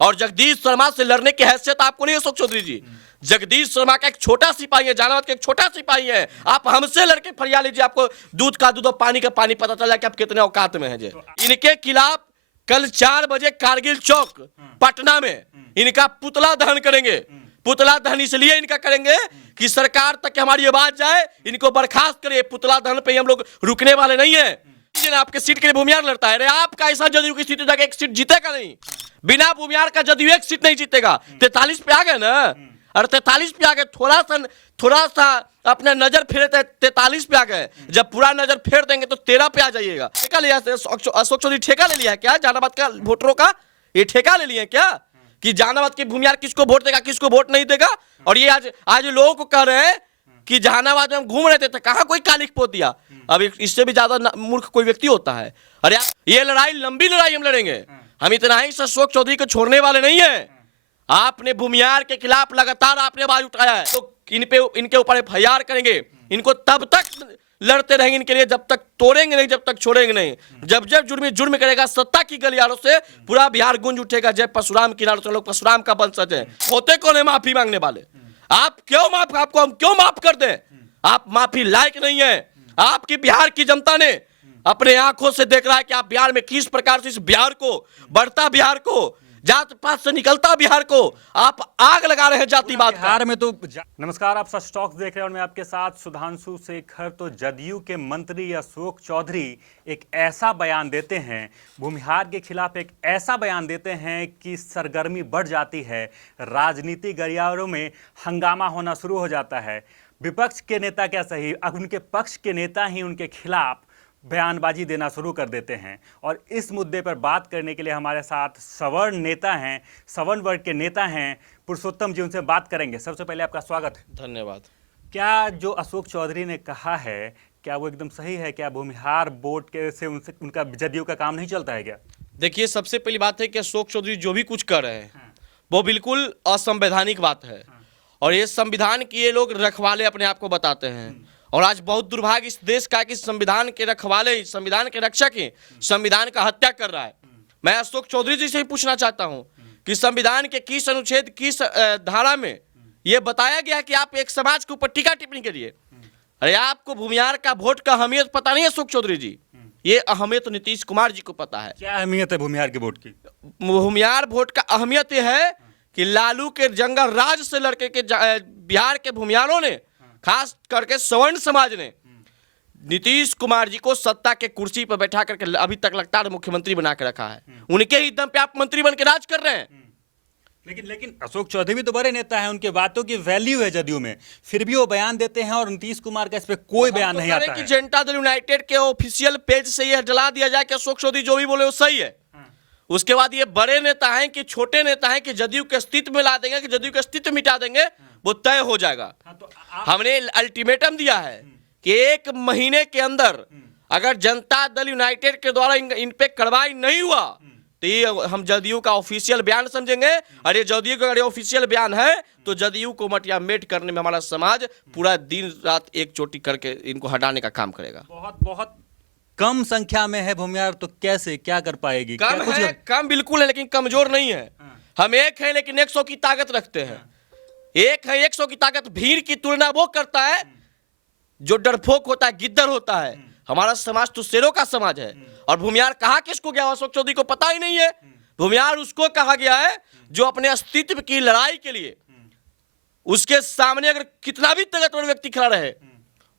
और जगदीश शर्मा से लड़ने की हैसियत आपको नहीं है अशोक चौधरी जी। जगदीश शर्मा का एक छोटा सिपाही है, जहानाबाद का एक छोटा सिपाही है। आप हमसे लड़के फरिया लीजिए, आपको दूध का दूध और पानी का पानी पता चला कि आप कितने औकात में हैं जी। इनके खिलाफ कल 4 बजे कारगिल चौक पटना में इनका पुतला दहन करेंगे। पुतला दहन इसलिए इनका करेंगे कि सरकार तक हमारी आवाज जाए, इनको बर्खास्त करे। पुतला दहन पे हम लोग रुकने वाले नहीं है। आपके सीट के लिए भूमिहार लड़ता है, अरे आपका ऐसा जदयू की सीट जाके एक सीट जीतेगा नहीं। बिना भूमिहार का जदयू एक सीट नहीं जीतेगा। 43 पे आ गए ना, अरे 43 पे आ गए। थोड़ा सा अपने नजर फेरे 43 पे आ गए। जब पूरा नजर फेर देंगे तो 13 पे आ जाइएगा। ठेका लिया अशोक चौधरी, ठेका ले लिया है क्या जहानाबाद का वोटरों का? ये ठेका ले लिए क्या कि जहानाबाद के भूमिहार किसको वोट देगा, किसको वोट नहीं देगा? और ये आज लोगों को कह रहे हैं कि जहानाबाद में हम घूम रहे थे, कहां कोई कालिक पोत दिया। अब इससे भी ज्यादा मूर्ख कोई व्यक्ति होता है। अरे ये लड़ाई लंबी लड़ाई हम लड़ेंगे। हम इतना ही अशोक चौधरी को छोड़ने वाले नहीं है। आपने भूमिहार के खिलाफ लगातार आपने आवाज उठाया है, तो इनके ऊपर FIR करेंगे। इनको तब तक लड़ते रहेंगे इनके लिए जब तक तोड़ेंगे नहीं, जब तक छोड़ेंगे नहीं। जब जुर्म करेगा सत्ता की गलियारों से पूरा बिहार गूंज उठेगा। जय परशुराम किनारों से, लोग परशुराम का वंशज है। होते कौन है माफी मांगने वाले? आपको हम क्यों माफ कर दें? आप माफी लायक नहीं है। आपकी बिहार की जनता ने अपने आंखों से देख रहा है कि आप बिहार में किस प्रकार से इस बिहार को, बढ़ता बिहार को, जात पात से निकलता बिहार को आप आग लगा रहे हैं जातिवाद बिहार में तो। नमस्कार, आप सच टॉक्स देख रहे हैं और मैं आपके साथ सुधांशु शेखर। तो जदयू के मंत्री अशोक चौधरी एक ऐसा बयान देते हैं, भूमिहार के खिलाफ एक ऐसा बयान देते हैं कि सरगर्मी बढ़ जाती है, राजनीतिक गलियारों में हंगामा होना शुरू हो जाता है। विपक्ष के नेता क्या सही, अब उनके पक्ष के नेता ही उनके खिलाफ बयानबाजी देना शुरू कर देते हैं। और इस मुद्दे पर बात करने के लिए हमारे साथ सवर्ण नेता हैं, सवर्ण वर्ग के नेता हैं पुरुषोत्तम जी, उनसे बात करेंगे। सबसे पहले आपका स्वागत है। धन्यवाद। क्या जो अशोक चौधरी ने कहा है, क्या वो एकदम सही है? क्या भूमिहार बोर्ड के से उनका जदयू का काम नहीं चलता है क्या? देखिए, सबसे पहली बात है कि अशोक चौधरी जो भी कुछ कर रहे हैं वो बिल्कुल असंवैधानिक बात है। और ये संविधान की ये लोग रखवाले अपने आप को बताते हैं। और आज बहुत दुर्भाग्य इस देश का कि संविधान के रखवाले, संविधान के रक्षक ही संविधान का हत्या कर रहा है। मैं अशोक चौधरी जी से ही पूछना चाहता हूं कि संविधान के किस अनुच्छेद, किस धारा में यह बताया गया कि आप एक समाज के ऊपर टीका टिप्पणी करिए? अरे आपको भूमिहार का वोट का अहमियत पता नहीं है अशोक चौधरी जी? ये अहमियत नीतीश कुमार जी को पता है। क्या अहमियत है भूमिहार के वोट की? भूमिहार वोट का अहमियत यह है कि लालू के जंगल राज से लड़के के बिहार के भूमिहारों ने, खास करके सवर्ण समाज ने नीतीश कुमार जी को सत्ता के कुर्सी पर बैठा करके अभी तक लगातार मुख्यमंत्री बना के रखा है। उनके ही दम पे आप मंत्री बन के राज कर रहे हैं। लेकिन अशोक चौधरी भी तो बड़े नेता हैं, उनके बातों की वैल्यू है जदयू में, फिर भी वो बयान देते हैं और नीतीश कुमार का इस पे कोई बयान नहीं आता है। कि जनता दल यूनाइटेड के ऑफिशियल पेज से यह डला दिया जाए कि अशोक चौधरी जो भी बोले वो सही है। उसके बाद ये बड़े नेता हैं कि छोटे नेता हैं कि जदयू के अस्तित्व में ला देंगे, कि जदयू के अस्तित्व मिटा देंगे, वो तय हो जाएगा। हमने अल्टीमेटम दिया है कि 1 महीने के अंदर अगर जनता दल यूनाइटेड के द्वारा इन पे कार्रवाई नहीं हुआ तो ये हम जदयू का ऑफिशियल बयान समझेंगे। और ये जदयू का अगर ऑफिशियल बयान है तो जदयू को मटिया मेट करने में हमारा समाज पूरा दिन रात एक चोटी करके इनको हटाने का काम करेगा। बहुत कम संख्या में है भूमिहार, तो कैसे क्या कर पाएगी? कम है, कम बिल्कुल है, लेकिन कमजोर नहीं है। हम एक है लेकिन 100 की ताकत रखते हैं। एक है 100 की ताकत। भीड़ की तुलना वो करता है जो डरपोक होता है, गिद्दर होता है। हमारा समाज तो शेरों का समाज है। और भूमिहार कहा किसको गया अशोक चौधरी को पता ही नहीं है। भूमिहार उसको कहा गया है जो अपने अस्तित्व की लड़ाई के लिए उसके सामने अगर कितना भी ताकतवर व्यक्ति खड़ा रहे,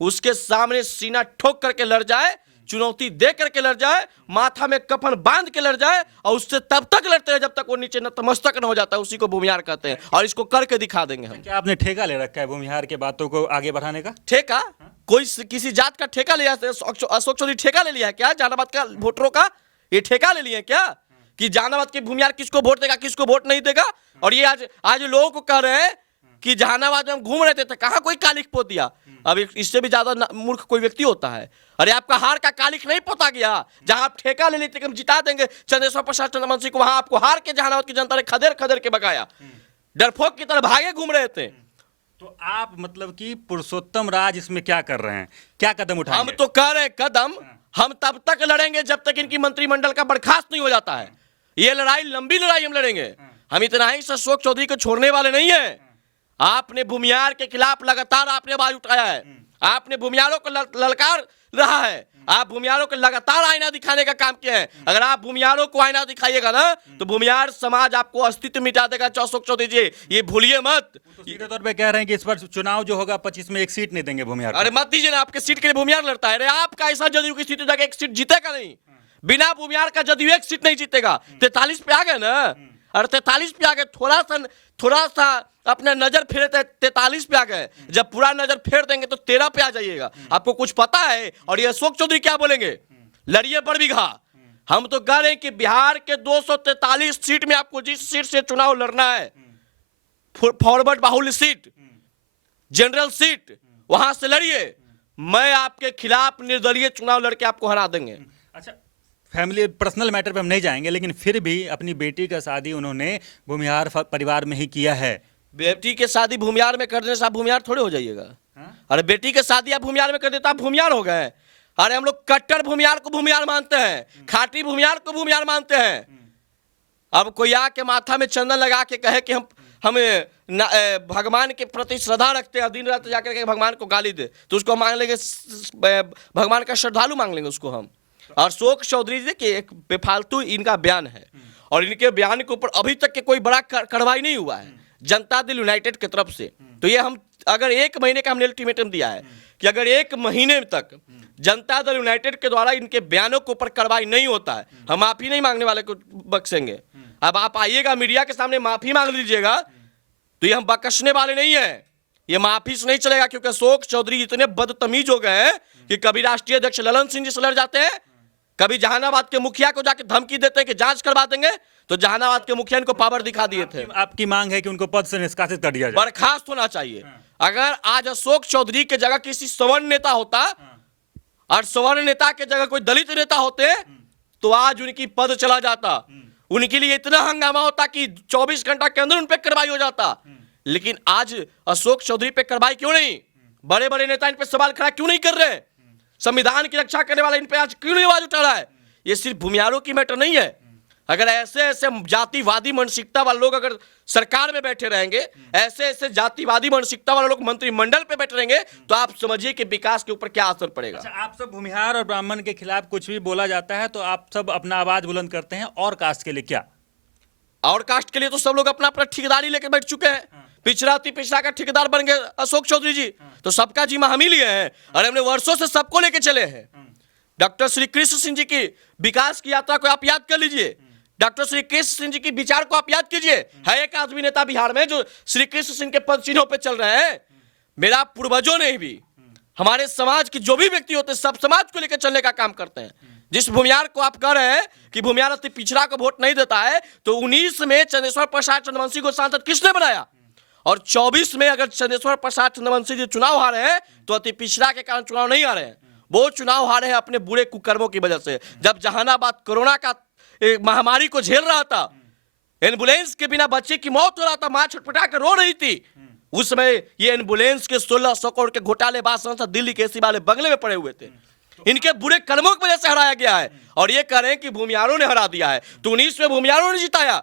उसके सामने सीना ठोक करके लड़ जाए, चुनौती दे करके लड़ जाए, माथा में कफन बांध के लड़ जाए और उससे तब तक लड़ते हैं जब तक वो नीचे नतमस्तक न हो जाता है। उसी को भूमिहार कहते हैं और इसको करके दिखा देंगे हम। क्या आपने ठेका ले रखा है भूमिहार के बातों को आगे बढ़ाने का? ठेका? कोई किसी जात का ठेका लिया? अशोक चौधरी ठेका ले लिया है क्या जहानाबाद का वोटरों का? ये ठेका ले लिए क्या कि जहानाबाद के भूमिहार किसको वोट देगा, किसको वोट नहीं देगा? और ये आज लोगों को कह रहे हैं कि जहानाबाद में हम घूम रहे थे, कहां कोई कालिक पोत दिया। अब इससे भी ज्यादा मूर्ख कोई व्यक्ति होता है। अरे आपका हार का कालिक नहीं पोता गया? जहां आप ठेका ले लेते कि हम जिता देंगे चंद्रेश्वर प्रसाद चंद्रवंशी को, वहां आपको हार के जहानाबाद की जनता ने खदेड़ खदेड़ के बकाया, डरपोक की तरह भागे घूम रहे थे। तो आप मतलब कि पुरुषोत्तम राज इसमें क्या कर रहे हैं, क्या कदम उठाएंगे? हम तो कह रहे हैं कदम हम तब तक लड़ेंगे जब तक इनकी मंत्रिमंडल का बर्खास्त नहीं हो जाता है। ये लड़ाई लंबी लड़ाई हम लड़ेंगे। हम इतना ही से अशोक चौधरी को छोड़ने वाले नहीं है। आपने भूमिहार के खिलाफ लगातार आपने आवाज उठाया है, आपने भूमिहारों को ललकार रहा है, आप भूमिहारों को लगातार आईना दिखाने का काम किया है। अगर आप भूमिहारों को आईना दिखाइएगा ना तो भूमिहार समाज आपको अस्तित्व मिटा देगा। अशोक चौधरी जी ये भूलिए मत। तो सीधे तौर पे कह रहे हैं कि इस बार चुनाव जो होगा 25 में एक सीट नहीं देंगे भूमिहार को। अरे मत दीजिए ना, आपके सीट के लिए भूमिहार लड़ता है। अरे आपका ऐसा जदयू की सीट जाके एक सीट जीतेगा नहीं, बिना भूमिहार का जदयू एक सीट नहीं जीतेगा। 43 पे आ गए ना, अरे 43 पे आ गए, थोड़ा सा अपने नजर फेरे 43 पे आ गए, जब पूरा नजर फेर देंगे तो 13 पे आ जाइएगा। आपको कुछ पता है? और ये अशोक चौधरी क्या बोलेंगे, लड़िए पर बिघा। हम तो कह रहे हैं कि बिहार के 243 सीट में आपको जिस सीट से चुनाव लड़ना है, फॉरवर्ड बाहुल्य सीट, जनरल सीट, वहां से लड़िए। मैं आपके खिलाफ निर्दलीय चुनाव लड़के आपको हरा देंगे। अच्छा, फैमिली पर्सनल मैटर पे हम नहीं जाएंगे, लेकिन फिर भी अपनी बेटी का शादी उन्होंने भूमिहार परिवार में ही किया है। बेटी के शादी भूमिहार में कर देने से आप भूमिहार थोड़े हो जाइएगा। अरे बेटी के शादी आप भूमिहार में कर देते आप भूमिहार हो गए। अरे हम लोग कट्टर भूमिहार को भूमिहार मानते हैं, खाटी भूमिहार को भूमिहार मानते हैं। अब कोई आके माथा में चंदन लगा के कहे कि हमें भगवान के प्रति श्रद्धा रखते हैं, दिन रात जाकर के भगवान को गाली दे, तो उसको मांग लेंगे, भगवान का श्रद्धालु मांग लेंगे उसको हम। और अशोक चौधरी जी के एक बेफालतू इनका बयान है, और इनके बयान के ऊपर अभी तक के कोई बड़ा कार्रवाई नहीं हुआ है जनता दल यूनाइटेड की तरफ से। तो ये हम अगर 1 महीने का हमने अल्टीमेटम दिया है कि अगर 1 महीने तक जनता दल यूनाइटेड के द्वारा इनके बयानों के ऊपर कार्रवाई नहीं होता है, हम माफी नहीं मांगने वाले को बख्शेंगे। अब आप आइएगा मीडिया के सामने माफी मांग लीजिएगा, तो ये हम बख्शने वाले नहीं है, ये माफी से नहीं चलेगा। क्योंकि अशोक चौधरी इतने बदतमीज हो गए हैं कि कभी राष्ट्रीय अध्यक्ष ललन सिंह जी से लड़ जाते हैं, कभी जहानाबाद के मुखिया को जाके धमकी देते हैं कि जांच करवा देंगे, तो जहानाबाद के मुखिया इनको पावर दिखा दिए थे। आपकी मांग है कि उनको पद से निष्कासित कर दिया जाए, बर्खास्त होना चाहिए। अगर आज अशोक चौधरी के जगह किसी सवर्ण नेता होता और सवर्ण नेता के जगह कोई दलित नेता होते तो आज उनकी पद चला जाता, उनके लिए इतना हंगामा होता कि 24 घंटा के अंदर उन पर कार्रवाई हो जाता। लेकिन आज अशोक चौधरी पे कार्रवाई क्यों नहीं? बड़े बड़े नेता इन पे सवाल खड़ा क्यों नहीं कर रहे? संविधान की रक्षा करने वाले इन पे आज क्यों नहीं आवाज उठा रहा है? ये सिर्फ भूमिहारों की मैटर नहीं है। अगर ऐसे ऐसे जातिवादी मानसिकता वाले लोग अगर सरकार में बैठे रहेंगे, ऐसे ऐसे जातिवादी मानसिकता वाले लोग मंत्रिमंडल पे बैठे रहेंगे, तो आप समझिए कि विकास के ऊपर क्या असर पड़ेगा। अच्छा, आप सब भूमिहार और ब्राह्मण के खिलाफ कुछ भी बोला जाता है तो आप सब अपना आवाज बुलंद करते हैं, और कास्ट के लिए क्या? और कास्ट के लिए तो सब लोग अपना अपना ठेकेदारी लेकर बैठ चुके हैं। पिछड़ा अति पिछड़ा का ठेकेदार बन गए अशोक चौधरी जी, तो सबका जिम्मा हम ही लिए हैं। और हमने वर्षों से सबको लेके चले हैं। डॉक्टर श्री कृष्ण सिंह जी की विकास की यात्रा को आप याद कर लीजिए, डॉक्टर श्री कृष्ण सिंह जी की विचार को आप याद कीजिए। है एक आदमी नेता बिहार में जो श्री कृष्ण सिंह के पद चिन्हों पे चल रहे हैं। मेरा पूर्वजों ने भी, हमारे समाज के जो भी व्यक्ति होते हैं, सब समाज को लेकर चलने का काम करते हैं। जिस भूमिहार को आप कह रहे हैं कि भूमिहार अति पिछड़ा को वोट नहीं देता है, तो 19 में चंद्रेश्वर प्रसाद चंद्रवंशी को सांसद किसने बनाया? और 24 में अगर चंद्रेश्वर प्रसाद चंद्रवंशी जी चुनाव हारे हैं तो अति पिछड़ा के कारण चुनाव नहीं हारे हैं, वो चुनाव हारे हैं अपने बुरे कुकर्मों की वजह से। जब जहानाबाद कोरोना का महामारी को झेल रहा था, एम्बुलेंस के बिना बच्चे की मौत हो रहा था, मां छटपटा कर रो रही थी, उस समय ये एम्बुलेंस के 1600 करोड़ के घोटालेबाज सांसद दिल्ली के एसी वाले बंगले में पड़े हुए थे। इनके बुरे कर्मों की वजह से हराया गया है, और ये कह रहे हैं कि भूमिहारों ने हरा दिया है। तो 19 में भूमिहारों ने जिताया,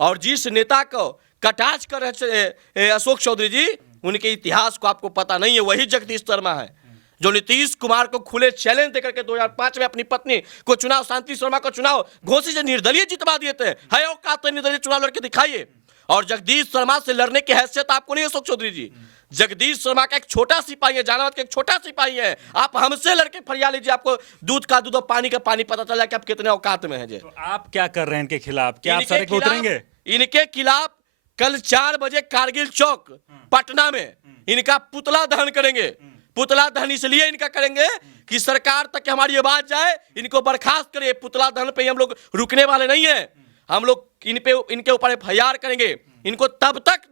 और जिस नेता को कटाक्ष कर रहे अशोक चौधरी जी, उनके इतिहास को आपको पता नहीं है। वही जगदीश शर्मा है जो नीतीश कुमार को खुले चैलेंज देकर के 2005 में अपनी पत्नी को चुनाव, शांति शर्मा को चुनाव घोषित से निर्दलीय जितवा दिए थे। है औकात निर्दलीय चुनाव लड़के दिखाइए। और जगदीश शर्मा से लड़ने की हैसियत आपको नहीं है अशोक चौधरी जी। जगदीश शर्मा का एक छोटा सिपाही है, जहानाबाद का एक छोटा सिपाही है। आप हमसे लड़के फरियाद लीजिए, आपको दूध का दूध और पानी का पानी पता चला कि आप कितने औकात में हैं। तो आप क्या कर रहे हैं इनके खिलाफ? क्या आप सड़क पर उतरेंगे? इनके खिलाफ कल 4 बजे कारगिल चौक पटना में इनका पुतला दहन करेंगे। पुतला दहन इसलिए इनका करेंगे कि सरकार तक हमारी आवाज जाए, इनको बर्खास्त करे। पुतला दहन पे हम लोग रुकने वाले नहीं है। हम लोग इनके ऊपर FIR करेंगे। इनको तब तक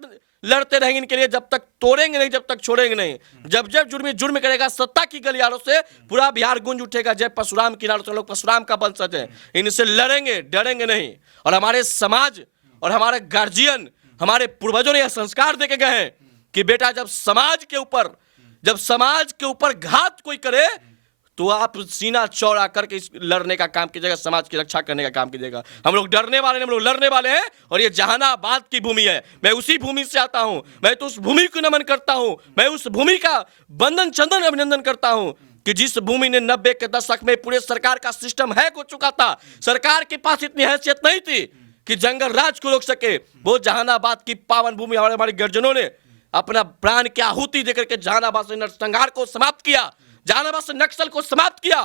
लड़ते रहेंगे इनके लिए जब तक तोड़ेंगे नहीं, जब तक छोड़ेंगे नहीं। जब जब जुर्म करेगा सत्ता की गलियारों से पूरा बिहार गूंज उठेगा। जय परशुराम की नारों से, लोग परशुराम का वंशज है। इनसे लड़ेंगे, डरेंगे नहीं। और हमारे समाज और हमारे गार्जियन, हमारे पूर्वजों ने यह संस्कार देके गए हैं कि बेटा जब समाज के ऊपर घात कोई करे तो आप सीना चौड़ा करके इस लड़ने का काम कीजिएगा, समाज की रक्षा करने का काम कीजिएगा। हम लोग डरने वाले नहीं, हम लोग लड़ने वाले हैं। और ये जहानाबाद की भूमि है, मैं उसी भूमि से आता हूं। मैं तो उस भूमि को नमन करता हूं, मैं उस भूमि का बंदन चंदन अभिनंदन करता हूं कि जिस भूमि ने 90 के दशक में पूरे सरकार का सिस्टम हैक हो चुका था। सरकार के पास इतनी हैसियत नहीं थी कि जंगल राज को रोक सके। वो जहानाबाद की पावन भूमि हमारे गर्जनों ने अपना प्राण की आहुति देकर के जहानाबाद से नरसंहार को समाप्त किया, जहानाबाद से नक्सल को समाप्त किया।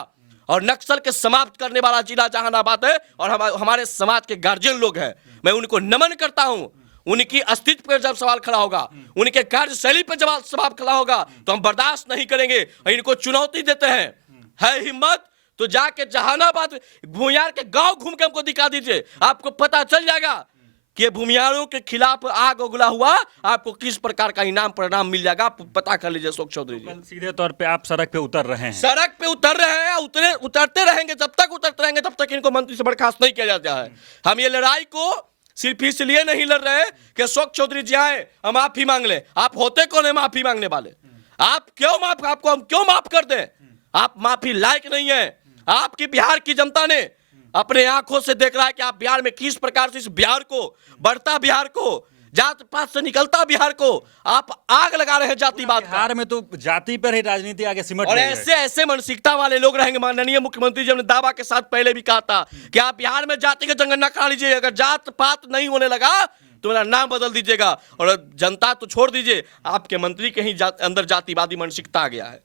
और नक्सल के समाप्त करने वाला जिला जहानाबाद है और हमारे समाज के गार्जियन लोग हैं। मैं उनको नमन करता हूं। उनकी अस्तित्व पर जब सवाल खड़ा होगा, उनके कार्यशैली पर जब सवाल खड़ा होगा, तो हम बर्दाश्त नहीं करेंगे। इनको चुनौती देते हैं, है हिम्मत तो जाके जहानाबाद भूमियार के गांव घूम के हमको दिखा दीजिए, आपको पता चल जाएगा कि ये भूमियारों के खिलाफ आग उगला हुआ, आपको किस प्रकार का इनाम परिणाम मिल जाएगा, आप पता कर लीजिए। अशोक चौधरी जी, सीधे तौर पे आप सड़क पे उतर रहे हैं। सड़क पे उतर रहे हैं, उतरते रहेंगे। जब तक उतरते रहेंगे तब तक इनको मंत्री से बर्खास्त नहीं किया जाता है। हम ये लड़ाई को सिर्फ इसलिए नहीं लड़ रहे कि अशोक चौधरी जी आए हम माफी मांग ले। आप होते कौन है माफी मांगने वाले? आपको हम क्यों माफ कर दें? आप माफी लायक नहीं है। आपकी बिहार की जनता ने अपने आंखों से देख रहा है कि आप बिहार में किस प्रकार से इस बिहार को, बढ़ता बिहार को, जात पात से निकलता बिहार को आप आग लगा रहे हैं जातिवाद का। बिहार में तो जाति पर ही राजनीति आगे सिमट और गई है। ऐसे ऐसे मानसिकता वाले लोग रहेंगे। माननीय मुख्यमंत्री जी ने दावा के साथ पहले भी कहा था कि आप बिहार में जाति का जनगणना करा लीजिए, अगर जात पात नहीं होने लगा तो मेरा नाम बदल दीजिएगा। और जनता तो छोड़ दीजिए, आपके मंत्री के ही अंदर जातिवादी मानसिकता आ गया है,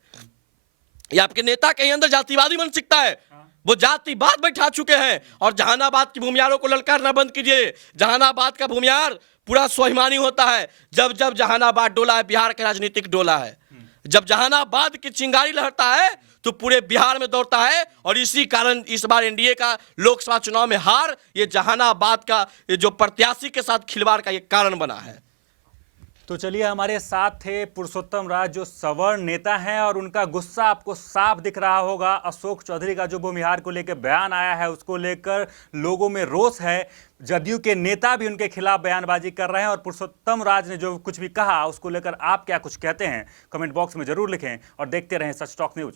या आपके नेता के ही अंदर जातिवादी मानसिकता है। वो जातिवाद बैठा चुके हैं। और जहानाबाद की भूमियारों को ललकारना बंद कीजिए। जहानाबाद का भूमियार पूरा स्वाभिमानी होता है। जब जब जहानाबाद डोला है, बिहार का राजनीतिक डोला है। जब जहानाबाद की चिंगारी लहरता है तो पूरे बिहार में दौड़ता है। और इसी कारण इस बार एनडीए का लोकसभा चुनाव में हार ये जहानाबाद का ये जो प्रत्याशी के साथ खिलवाड़ का ये कारण बना है। तो चलिए, हमारे साथ थे पुरुषोत्तम राज जो सवर्ण नेता हैं और उनका गुस्सा आपको साफ दिख रहा होगा। अशोक चौधरी का जो भूमिहार को लेकर बयान आया है उसको लेकर लोगों में रोष है। जदयू के नेता भी उनके खिलाफ बयानबाजी कर रहे हैं। और पुरुषोत्तम राज ने जो कुछ भी कहा उसको लेकर आप क्या कुछ कहते हैं, कमेंट बॉक्स में जरूर लिखें और देखते रहें सच टॉक न्यूज।